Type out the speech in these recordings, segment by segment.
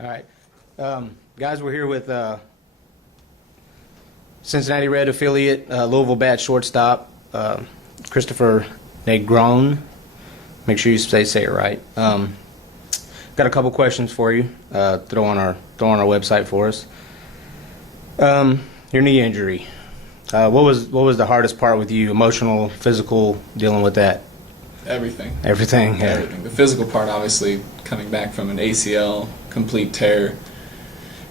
All right. Guys, we're here with Cincinnati Red affiliate, Louisville Bat shortstop, Christopher Negron. Make sure you say it right. Got a couple questions for you. Throw on our website for us. Your knee injury. What was the hardest part with you? Emotional, physical, dealing with that? Everything. Everything. Yeah. Everything. The physical part, obviously, coming back from an ACL complete tear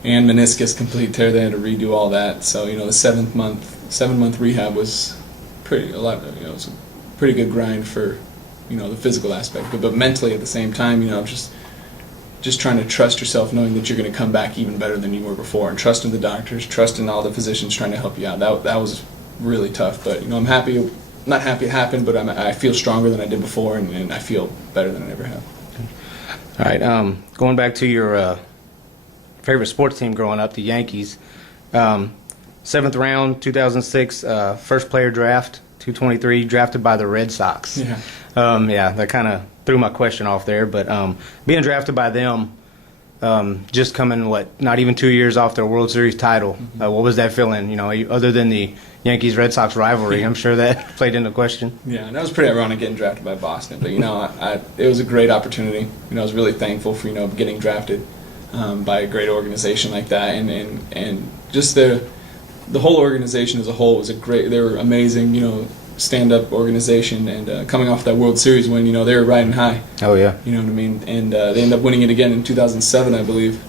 and meniscus complete tear. They had to redo all that. So the 7-month rehab was it was a pretty good grind for the physical aspect. But mentally at the same time, just trying to trust yourself, knowing that you're going to come back even better than you were before, and trusting the doctors, trusting all the physicians trying to help you out. That was really tough. But I'm happy. Not happy it happened, but I feel stronger than I did before, and I feel better than I ever have. All right. Going back to your favorite sports team growing up, the Yankees. 7th round, 2006, first player draft, 223, drafted by the Red Sox. Yeah. That kind of threw my question off there. But being drafted by them, just coming, not even 2 years off their World Series title, what was that feeling? Other than the Yankees-Red Sox rivalry, I'm sure that played into question. Yeah, and that was pretty ironic getting drafted by Boston. But it was a great opportunity. I was really thankful for getting drafted by a great organization like that, and just the whole organization as a whole was they were amazing. Stand-up organization, and coming off that World Series win, they were riding high. Oh yeah. You know what I mean? And they ended up winning it again in 2007, I believe.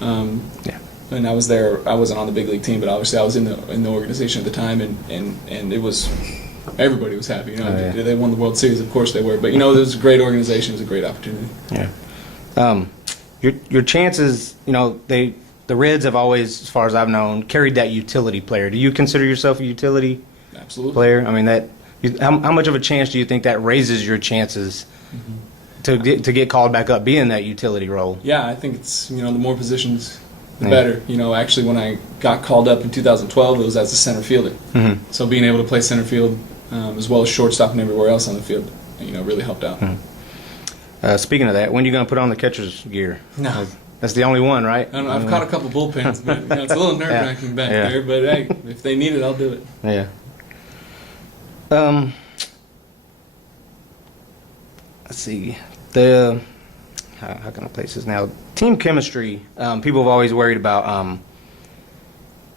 Yeah. And I was there. I wasn't on the big league team, but obviously I was in the organization at the time, and it was everybody was happy. Yeah. They won the World Series, of course they were. But it was a great organization. It was a great opportunity. Yeah. Your chances, the Reds have always, as far as I've known, carried that utility player. Do you consider yourself a utility Absolutely. player? I mean, how much of a chance do you think that raises your chances to get called back up, being that utility role? Yeah, I think it's the more positions, the better. Actually, when I got called up in 2012, it was as a center fielder. Mm-hmm. So being able to play center field as well as shortstop and everywhere else on the field, really helped out. Mm-hmm. Speaking of that, when are you going to put on the catcher's gear? No. That's the only one, right? I don't know, I've caught a couple bullpens, but it's a little nerve-wracking back there. But hey, if they need it, I'll do it. Yeah. Let's see. How can I place this now? Team chemistry. People have always worried about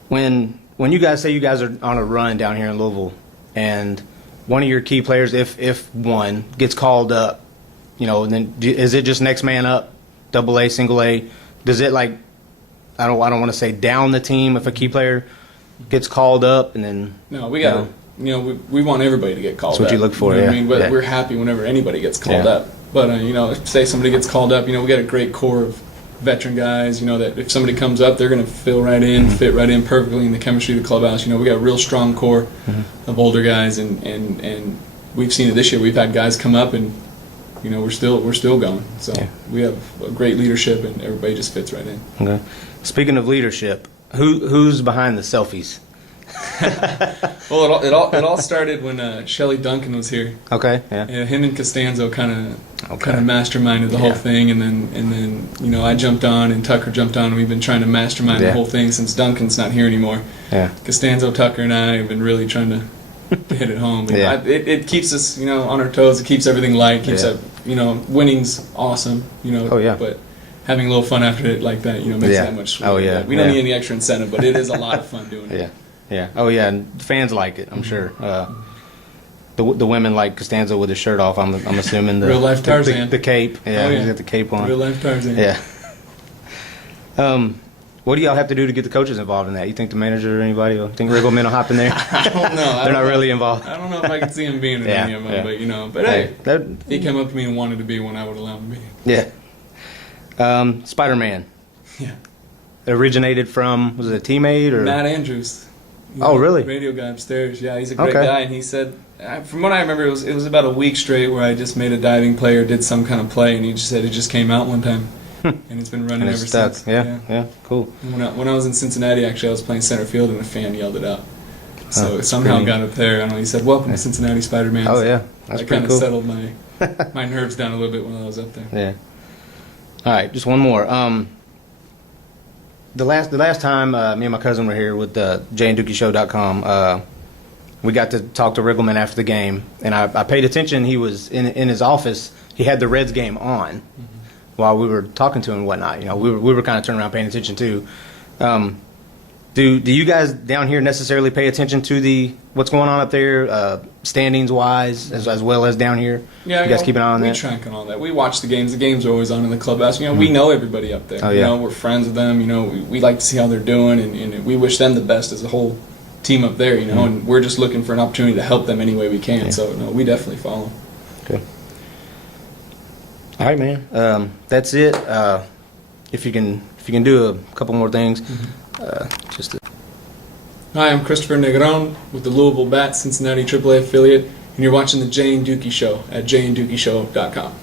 when you guys say you guys are on a run down here in Louisville, and one of your key players, if one gets called up, then is it just next man up? Double A, single A, does it I don't want to say down the team if a key player gets called up and then no, we got we want everybody to get called up. That's what you look for. I mean, but we're happy whenever anybody gets called up. But say somebody gets called up, we got a great core of veteran guys. That if somebody comes up, they're going to fit right in perfectly in the chemistry of the clubhouse. We got a real strong core of older guys, and we've seen it this year. We've had guys come up and. We're still going. So we have a great leadership, and everybody just fits right in. Okay. Speaking of leadership, who's behind the selfies? Well, it all started when Shelly Duncan was here. Okay. Yeah. Him and Costanzo kind of masterminded the whole thing, and then I jumped on and Tucker jumped on, and we've been trying to mastermind the whole thing since Duncan's not here anymore. Yeah. Costanzo, Tucker, and I have been really trying to hit it home. It keeps us, on our toes. It keeps everything light. Keeps up, winning's awesome. But having a little fun after it like that, makes it that much sweeter. Oh yeah. We don't need any extra incentive, but it is a lot of fun doing it. Yeah. Oh yeah. And fans like it, I'm sure. The women like Costanzo with his shirt off. I'm assuming the real life Tarzan. The cape. Yeah. He's got the cape on. Real life Tarzan. Yeah. What do y'all have to do to get the coaches involved in that? You think the manager or anybody? You think Riggleman will hop in there? I don't know. They're not really involved. I don't know if I could see him being in any of them, but hey, if he came up to me and wanted to be one, I would allow him to be. Yeah. Spider-Man. Yeah. It originated from, was it a teammate or? Matt Andrews. Oh, really? Radio guy upstairs. Yeah, he's a great guy, and he said, from what I remember, it was about a week straight where I just made a diving play or did some kind of play, and he just said it just came out one time. And it's been running ever since. Yeah, cool. When I was in Cincinnati, actually, I was playing center field, and a fan yelled it out. So it somehow got up there. I don't know. He said, "Welcome to Cincinnati, Spider-Man." Oh yeah, that's I pretty kind of cool. settled my nerves down a little bit when I was up there. Yeah. All right, just one more. the last time me and my cousin were here with jayandookieshow.com, we got to talk to Riggleman after the game, and I paid attention. He was in his office. He had the Reds game on while we were talking to him and whatnot. You know, we were kind of turning around paying attention too. Do you guys down here necessarily pay attention to what's going on up there, standings wise, as well as down here? Yeah, you guys keep an eye on that. We track on all that. We watch the games. The games are always on in the clubhouse. You know, we know everybody up there. Oh, You yeah. know, we're friends with them. You know, we like to see how they're doing, and we wish them the best as a whole team up there. You know, and we're just looking for an opportunity to help them any way we can. Yeah. So no, we definitely follow. Okay. All right, man. That's it. If you can do a couple more things, just to Hi, I'm Christopher Negron with the Louisville Bats Cincinnati AAA affiliate, and you're watching the Jay and Dookie Show at jayandookieshow.com.